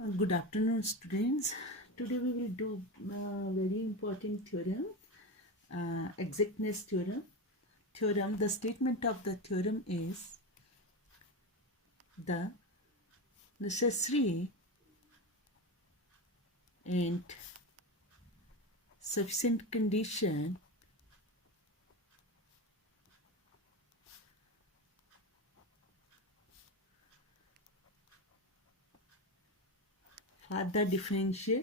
Good afternoon, students. Today we will do a very important theorem, exactness theorem. The statement of the theorem is the necessary and sufficient condition for the differential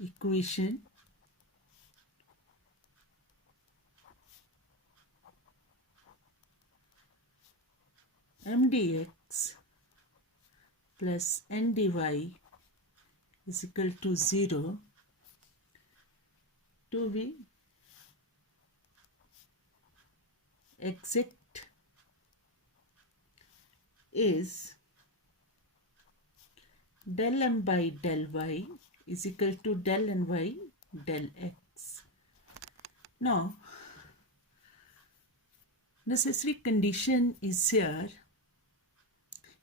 equation m dx plus n dy is equal to 0 to be exact is del m by del y is equal to del ny del x. Now, necessary condition is here.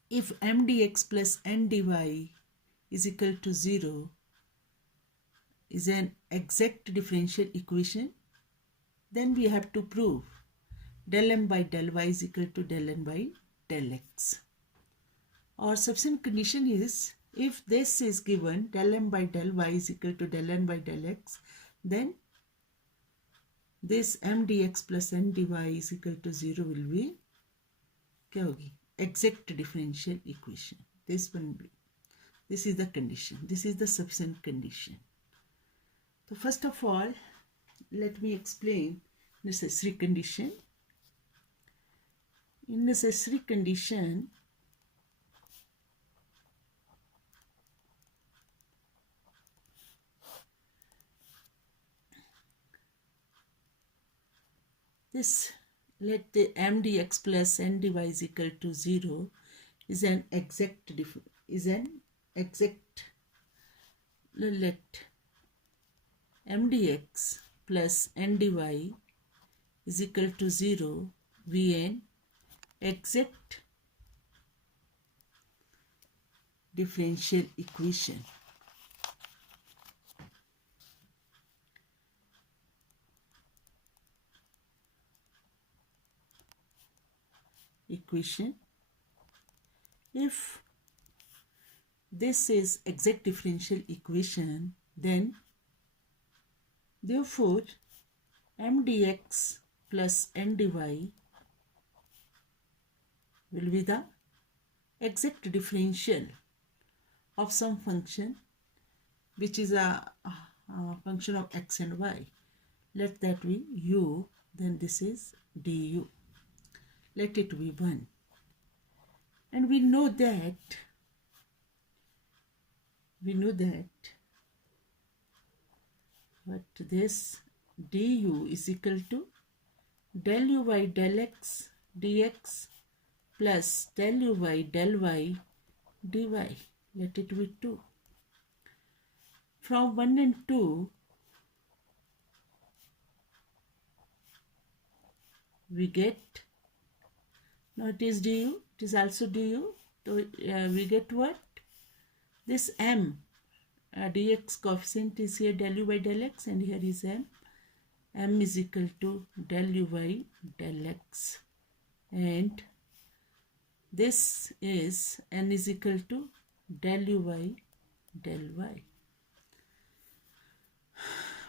If m dx plus n dy is equal to 0 is an exact differential equation, then we have to prove del m by del y is equal to del n by del x. Our sufficient condition is, if this is given, del m by del y is equal to del n by del x, then this m dx plus n dy is equal to 0 will be क्या होगी? Exact differential equation. This is the condition. This is the sufficient condition. So first of all, let me explain necessary condition. In necessary condition, this, let the m dx plus n dy is equal to 0 is an exact let m dx plus n dy is equal to 0 be an exact differential equation. If this is exact differential equation, then therefore m dx plus n dy will be the exact differential of some function which is a function of x and y. Let that be u, then this is du. Let it be 1. And we know that what this du is equal to del u by del x dx plus del u by del y dy. Let it be 2. From 1 and 2, we get, now it is du, it is also du, so we get what? This m dx coefficient is here del u by del x, and here is m is equal to del u by del x, and this is n is equal to del u by del y.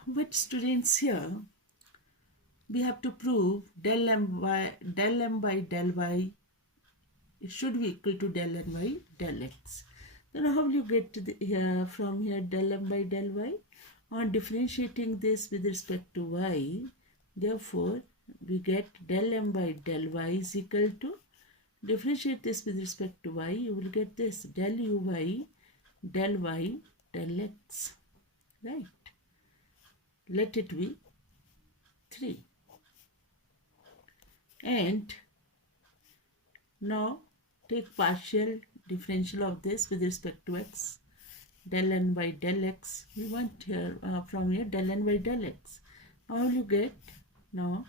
But students, here we have to prove del m by del y, it should be equal to del n by del x. Then how will you get from here del m by del y? On differentiating this with respect to y, therefore we get del m by del y is equal to, differentiate this with respect to y, you will get this del u by del y del x, right? Let it be 3. And now take partial differential of this with respect to x, del n by del x. We want here from here del n by del x. How will you get? Now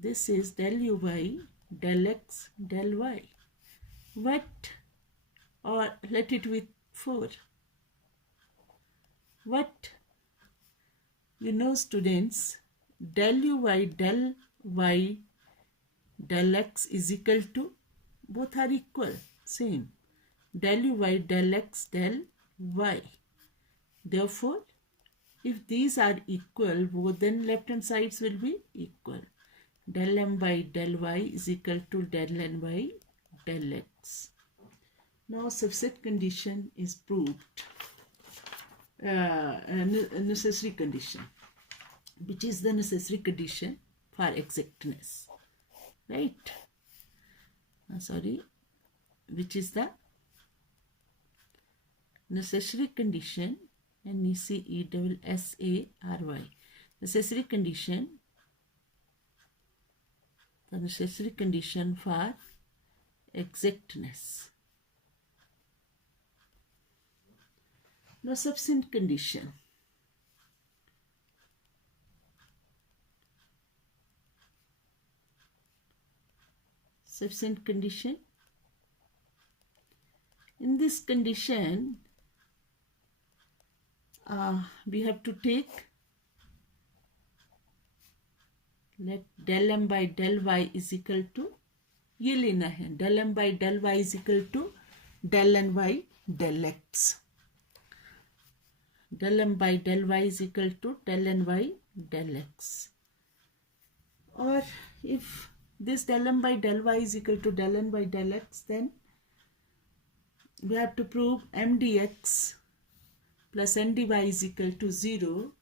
This is del uy, del x, del y. What, or let it with 4. What, you know students, del uy, del y, del x is equal to, both are equal, same. Del uy, del x, del y. Therefore, if these are equal, both then left hand sides will be equal. Del m by del y is equal to del n by del x. Now subset condition is proved, a necessary condition, which is the necessary condition for exactness, right? Which is the necessary condition, NECESSARY, necessary condition, the necessary condition for exactness. Now subset condition. Subset condition. In this condition, we have to take, let del m by del y is equal to, ये लेना है, del m by del y is equal to del n by del x. Del m by del y is equal to del n by del x. Or if this del m by del y is equal to del n by del x, then we have to prove m dx plus n dy is equal to 0.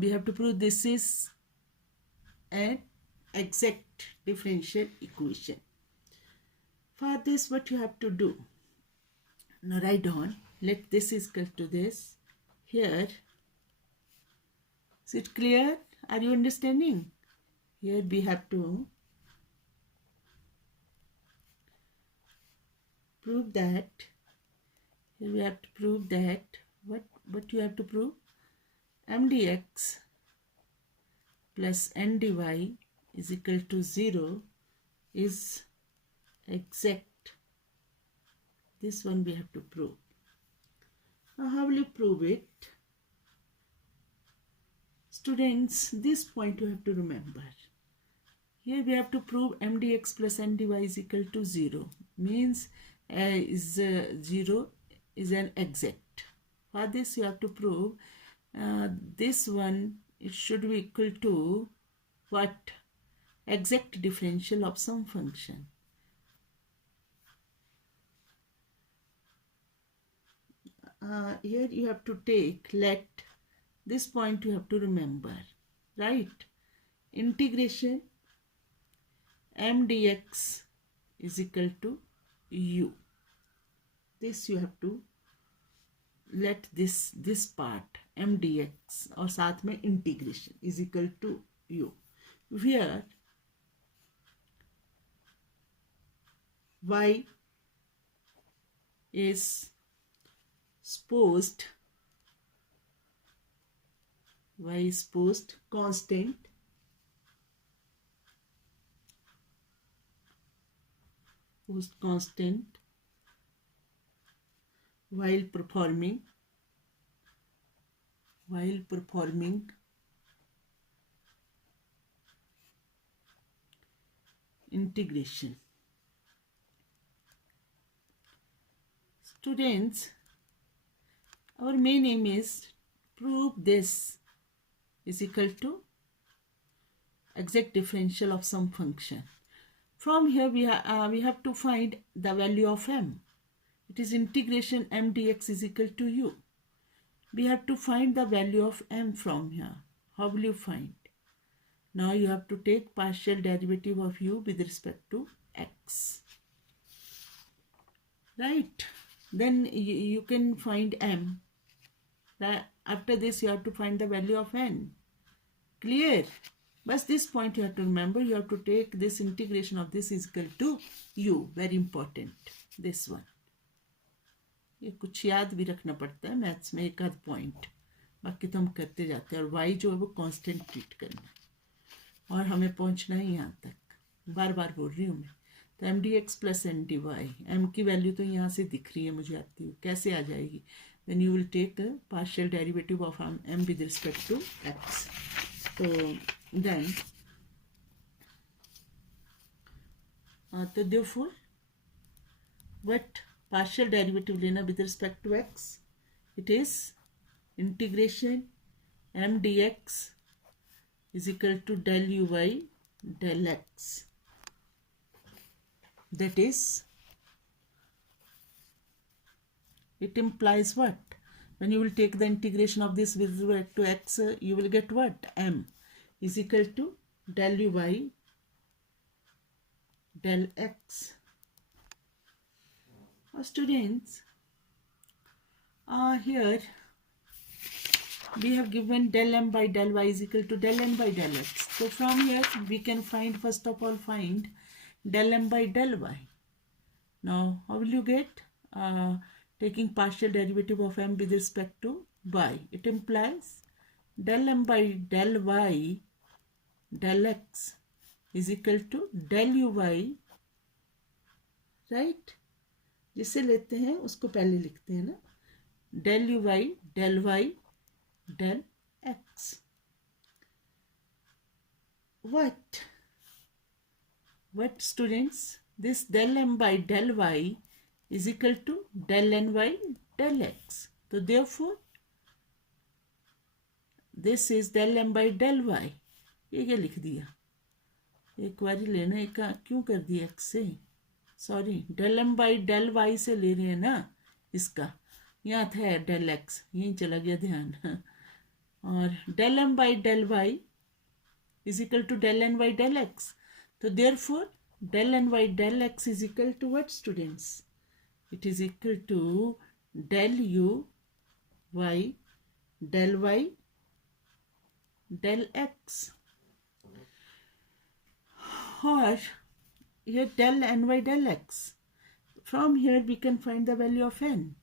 We have to prove this is an exact differential equation. For this, what you have to do? Now write down, let this is equal to this. Here, is it clear? Are you understanding? Here we have to prove that, here we have to prove that, what you have to prove? M dx plus n dy is equal to 0 is exact. This one we have to prove. Now how will you prove it? Students, this point you have to remember. Here we have to prove m dx plus n dy is equal to 0. Means 0 is an exact. For this you have to prove this one, it should be equal to what? Exact differential of some function. Here you have to take, let this point you have to remember, right? Integration m dx is equal to u. This you have to let this part m dx और साथ में integration is equal to u, where y is supposed constant while performing integration. Students, our main aim is prove this is equal to exact differential of some function. From here we have to find the value of m. It is integration m dx is equal to u. We have to find the value of m from here. How will you find? Now you have to take partial derivative of u with respect to x. Right? Then you can find m. After this you have to find the value of n. Clear? But this point you have to remember, you have to take this integration of this is equal to u. Very important. This one. ये कुछ याद भी रखना पड़ता है maths में, एक आध पॉइंट, बाकी तो हम करते जाते हैं. और y जो है वो कांस्टेंट ट्रीट करना है. और हमें पहुंचना है यहाँ तक, बार बार बोल रही हूँ मैं। तो M D X plus N D Y, M की वैल्यू तो यहाँ से दिख रही है मुझे आती हुई, कैसे आ जाएगी? Then you will take partial derivative of M with respect to X. तो देन तो देयरफॉर व्हाट पार्शियल डेरिवेटिव लेना with respect to X, it is integration M D X is equal to del uy del x. That is, it implies what? When you will take the integration of this with respect to x, you will get what? M is equal to del uy del x. Students, here we have given del m by del y is equal to del n by del x. So from here we can find, first of all, find del m by del y. Now how will you get? Taking partial derivative of m with respect to y, it implies del m by del y del x is equal to del uy, right? जिसे लेते हैं उसको पहले लिखते हैं ना, del uy del y del x. What students? This del m by del y is equal to del ny del x. So therefore this is del m by del y. ये क्या लिख दिया? एक बार ही लेना, एक क्यों कर दिया x से? Sorry, del m by del y से ले रहे हैं ना इसका, यहाँ था del x, यहीं चला गया ध्यान। और del m by del y is equal to del ny del x. So therefore del ny del x is equal to what, students? It is equal to del u y del y del x. Or here del ny del x. From here we can find the value of n.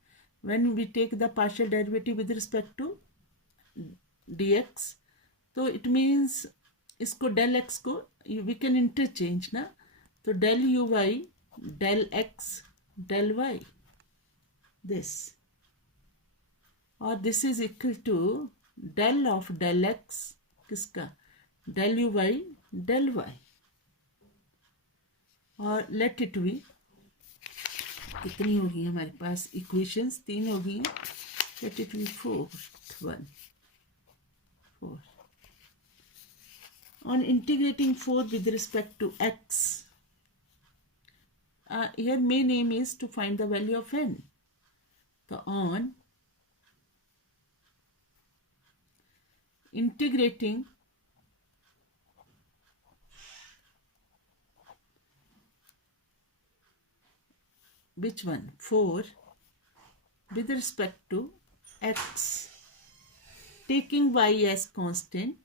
When we take the partial derivative with respect to dx, तो it means इसको del x को we can interchange ना, तो del uy del x del y this, और this is equal to del of del x किसका? del uy del y. और let it be, कितनी होगी हमारे पास इक्वेशंस? 3 होगी, let it be 4. On integrating 4 with respect to x, here main aim is to find the value of n. So on integrating which one? 4 with respect to x, taking y as constant,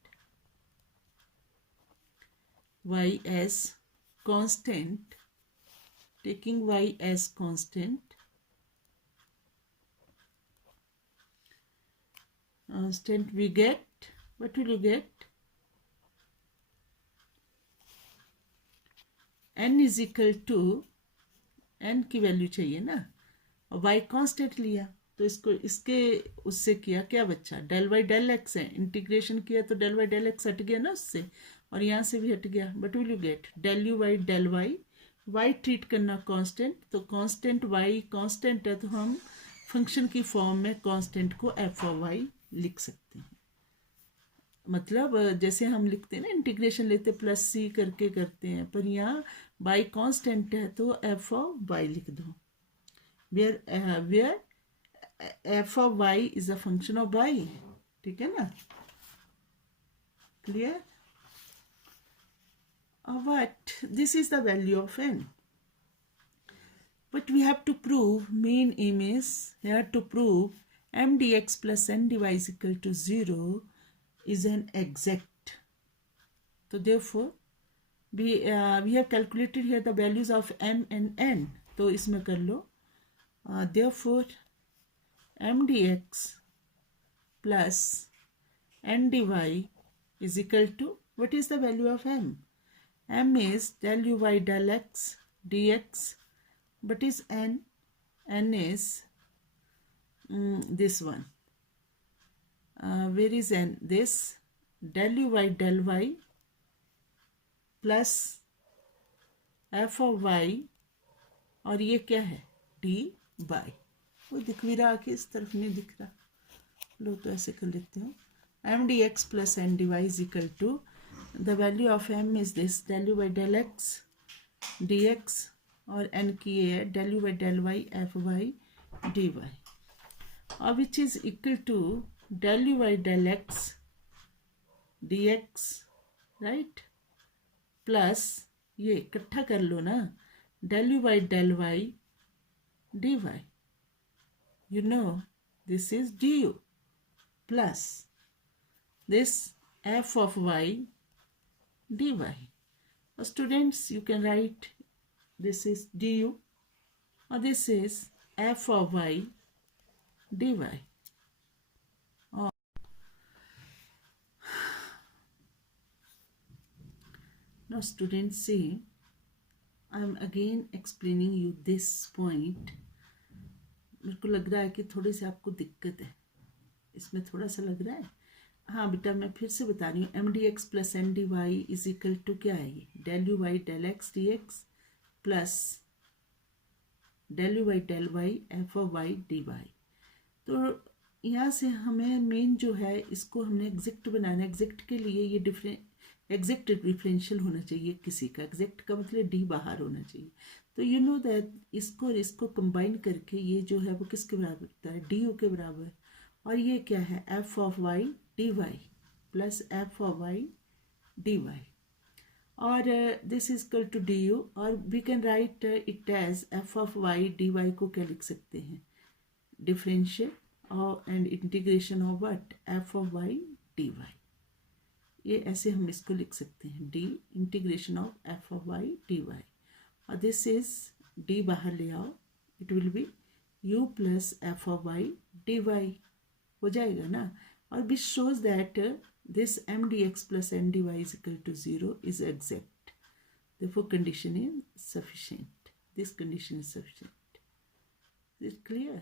taking y as constant, we get, what will you get? n is equal to, n की value चाहिए ना, और y constant लिया, तो इसको इसके उससे किया, क्या बच्चा? del y del x है, इंटीग्रेशन किया तो del y del x हट गया ना उससे, और यहाँ से भी हट गया, but will you get del uy del y, y treat करना कांस्टेंट, तो कांस्टेंट y कांस्टेंट है, तो हम फंक्शन की फॉर्म में कांस्टेंट को f of y लिख सकते हैं। मतलब जैसे हम लिखते हैं ना, इंटीग्रेशन लेते प्लस सी करके करते हैं, पर यहाँ y कांस्टेंट है तो f of y लिख दो, where f of y is a function of y. ठीक है ना, clear? What? This is the value of n. But we have to prove, main aim is here to prove m dx plus n dy is equal to 0 is an exact. So therefore we have calculated here the values of m and n. तो इसमें कर लो, therefore m dx plus n dy is equal to What is the value of m? M is del u by del x dx. What is n? N is this one. Where is n? This del u by del y plus f of y, और ये क्या है? dy. वो दिख भी रहा कि इस तरफ नहीं दिख रहा, लो तो ऐसे कर लेते हो. m dx plus n dy is equal to the value of m is this del u by del x dx, और n की ये है del u by del y f y dy, और which is equal to del u by del x dx, right, plus ये इकट्ठा कर लो ना, del u by del y dy. You know this is du plus this f of y dy. Students, you can write this is du or this is f of y dy. Now students, see, I am again explaining you this point. मेरे को लग रहा है कि थोड़ी सी आपको दिक्कत है इसमें, थोड़ा सा लग रहा है. हाँ बेटा, मैं फिर से बता रही हूँ. M D X plus N D Y is equal to क्या है? ये del U Y del X D X plus del U Y del Y F of Y D Y. तो यहाँ से हमें मेन जो है इसको हमने एग्जैक्ट बनाना है. एग्जैक्ट के लिए ये एग्जैक्ट डिफरेंशियल होना चाहिए किसी का. एग्जैक्ट का मतलब डी बाहर होना चाहिए. तो यू नो दैट इसको और इसको कंबाइन करके ये जो है वो किसके बराबर होता है? डी यू के बराबर. और ये क्या है? F of Y D Y plus F of Y D Y, और this is equal to D U, और we can write it as F of Y D Y को क्या लिख सकते हैं? डिफरेंशियल और and integration of what? F of Y D Y. ये ऐसे हम इसको लिख सकते हैं, D integration of F of Y D Y, और दिस इज डी बाहर ले आओ, it will be U plus F of Y D Y हो जाएगा ना. और which shows that this M D X plus N D Y is equal to 0 is exact. Therefore condition is sufficient. This condition is sufficient. Is it clear?